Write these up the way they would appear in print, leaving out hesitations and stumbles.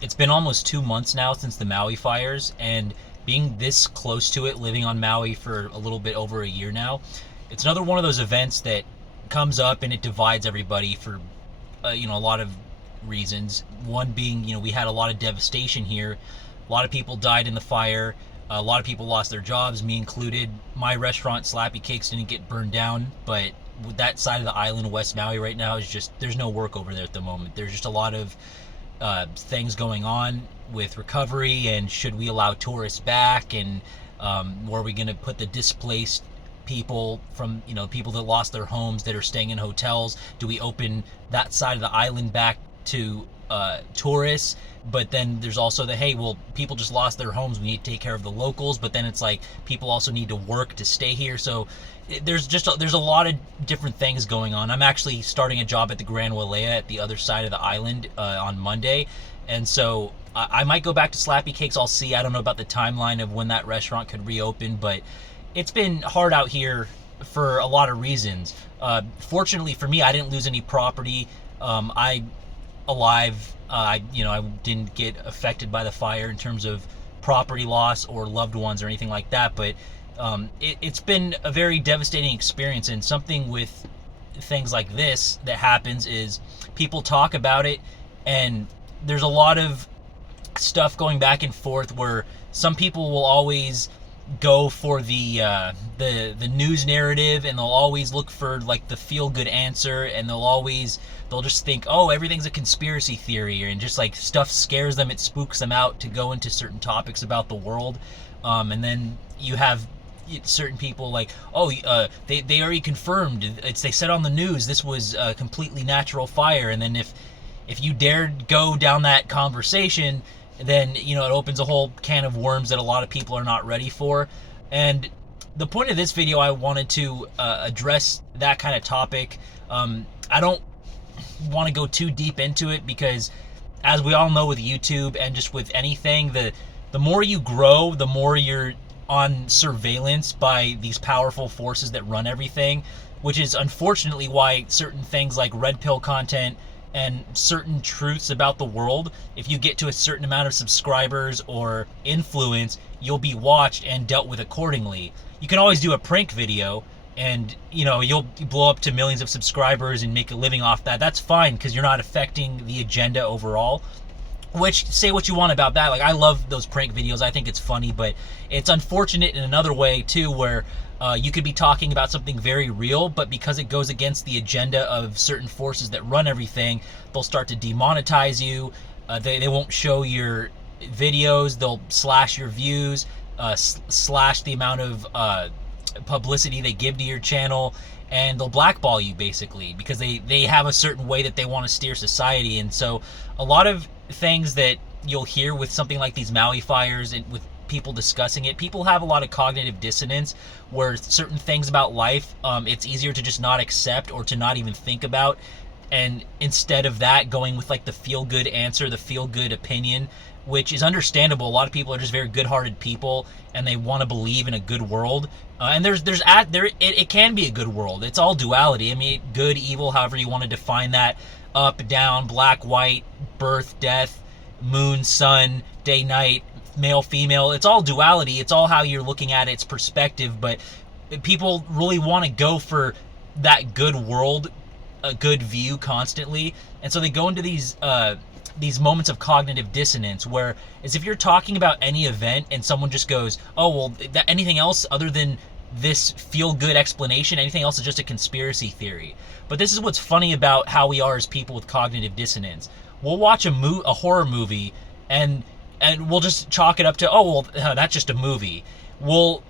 It's been almost 2 months now since the Maui fires, and being this close to it, living on Maui for a little bit over a year now, it's another one of those events that comes up and it divides everybody for a lot of reasons. One being, we had a lot of devastation here. A lot of people died in the fire. A lot of people lost their jobs, me included. My restaurant, Slappy Cakes, didn't get burned down, but that side of the island, West Maui, right now is just, there's no work over there at the moment. There's just a lot of things going on with recovery, and should we allow tourists back, and where are we going to put the displaced people from, people that lost their homes that are staying in hotels? Do we open that side of the island back to tourists? But then there's also the, hey, well, people just lost their homes, we need to take care of the locals. But then it's like, people also need to work to stay here. So there's a lot of different things going on. I'm actually starting a job at the Grand Wailea at the other side of the island on Monday, and so I might go back to Slappy Cakes. I'll see. I don't know about the timeline of when that restaurant could reopen, but it's been hard out here for a lot of reasons. Fortunately for me, I didn't lose any property. I alive. I didn't get affected by the fire in terms of property loss or loved ones or anything like that. But it's been a very devastating experience, and something with things like this that happens is people talk about it, and there's a lot of stuff going back and forth where some people will always go for the news narrative, and they'll always look for like the feel good answer, and they'll just think, oh, everything's a conspiracy theory, and just like stuff scares them, it spooks them out to go into certain topics about the world. And then you have certain people like, oh, they already confirmed, they said on the news this was a completely natural fire. And then if you dared go down that conversation, then it opens a whole can of worms that a lot of people are not ready for. And the point of this video, I wanted to address that kind of topic. I don't want to go too deep into it, because as we all know with YouTube and just with anything, the more you grow, the more you're on surveillance by these powerful forces that run everything, which is unfortunately why certain things like red pill content and certain truths about the world, if you get to a certain amount of subscribers or influence, you'll be watched and dealt with accordingly. You can always do a prank video and you'll blow up to millions of subscribers and make a living off that. That's fine, because you're not affecting the agenda overall. Which, say what you want about that, like, I love those prank videos, I think it's funny, but it's unfortunate in another way too, where you could be talking about something very real, but because it goes against the agenda of certain forces that run everything, they'll start to demonetize you. They won't show your videos, they'll slash your views, slash the amount of publicity they give to your channel, and they'll blackball you basically, because they have a certain way that they want to steer society. And so a lot of things that you'll hear with something like these Maui fires, and with people discussing it, people have a lot of cognitive dissonance, where certain things about life, it's easier to just not accept or to not even think about, and instead of that, going with like the feel-good answer, the feel-good opinion, which is understandable. A lot of people are just very good-hearted people, and they want to believe in a good world. And it can be a good world. It's all duality. I mean, good, evil, however you want to define that. Up, down, black, white, birth, death, moon, sun, day, night, male, female. It's all duality. It's all how you're looking at it. It's perspective. But people really want to go for that good world, a good view constantly. And so they go into these moments of cognitive dissonance, where as if you're talking about any event and someone just goes, oh, well, anything else other than this feel-good explanation, anything else is just a conspiracy theory. But this is what's funny about how we are as people with cognitive dissonance. We'll watch a horror movie, and we'll just chalk it up to, oh, well, that's just a movie. We'll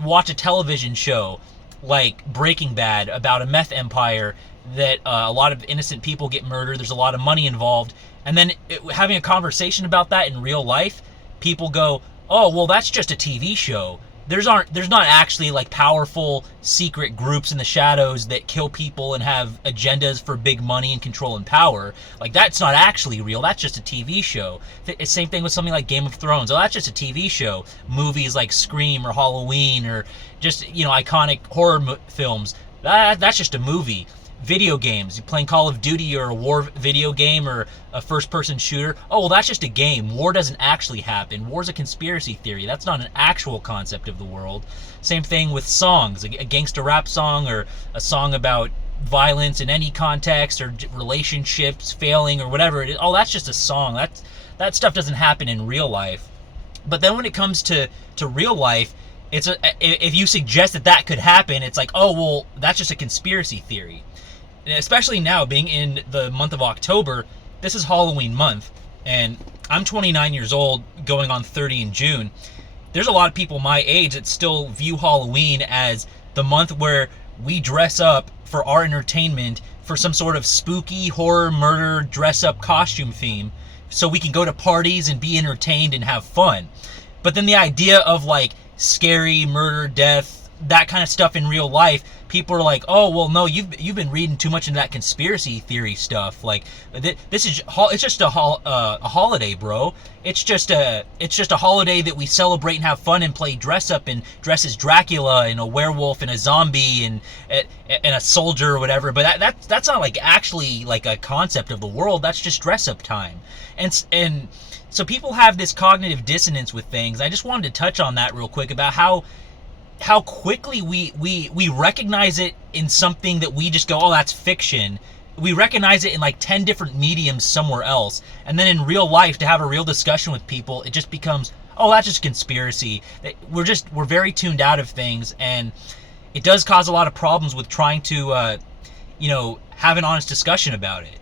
watch a television show like Breaking Bad about a meth empire that a lot of innocent people get murdered, there's a lot of money involved, and then having a conversation about that in real life, people go, oh, well, that's just a TV show. There's not actually like powerful secret groups in the shadows that kill people and have agendas for big money and control and power. Like, that's not actually real. That's just a TV show. Same thing with something like Game of Thrones. Oh, that's just a TV show. Movies like Scream or Halloween or just iconic horror films. That's just a movie. video games. You're playing Call of Duty or a war video game or a first-person shooter. Oh, well, that's just a game. War doesn't actually happen. War's a conspiracy theory. That's not an actual concept of the world. Same thing with songs. A gangster rap song or a song about violence in any context or relationships failing or whatever it is. Oh, that's just a song. That stuff doesn't happen in real life. But then when it comes to real life, if you suggest that could happen, it's like, oh, well, that's just a conspiracy theory. And especially now, being in the month of October, this is Halloween month, and I'm 29 years old, going on 30 in June. There's a lot of people my age that still view Halloween as the month where we dress up for our entertainment for some sort of spooky horror murder dress up costume theme so we can go to parties and be entertained and have fun. But then the idea of like scary murder, death, that kind of stuff in real life, people are like, oh, well, no, you've been reading too much into that conspiracy theory stuff. Like, it's just a holiday, bro. It's just a holiday that we celebrate and have fun and play dress up and dress as Dracula and a werewolf and a zombie and a soldier or whatever. But that's not like actually like a concept of the world. That's just dress up time. And so people have this cognitive dissonance with things. I just wanted to touch on that real quick about how quickly we recognize it in something that we just go, oh, that's fiction. We recognize it in like 10 different mediums somewhere else. And then in real life, to have a real discussion with people, it just becomes, oh, that's just conspiracy. We're very tuned out of things. And it does cause a lot of problems with trying to, have an honest discussion about it.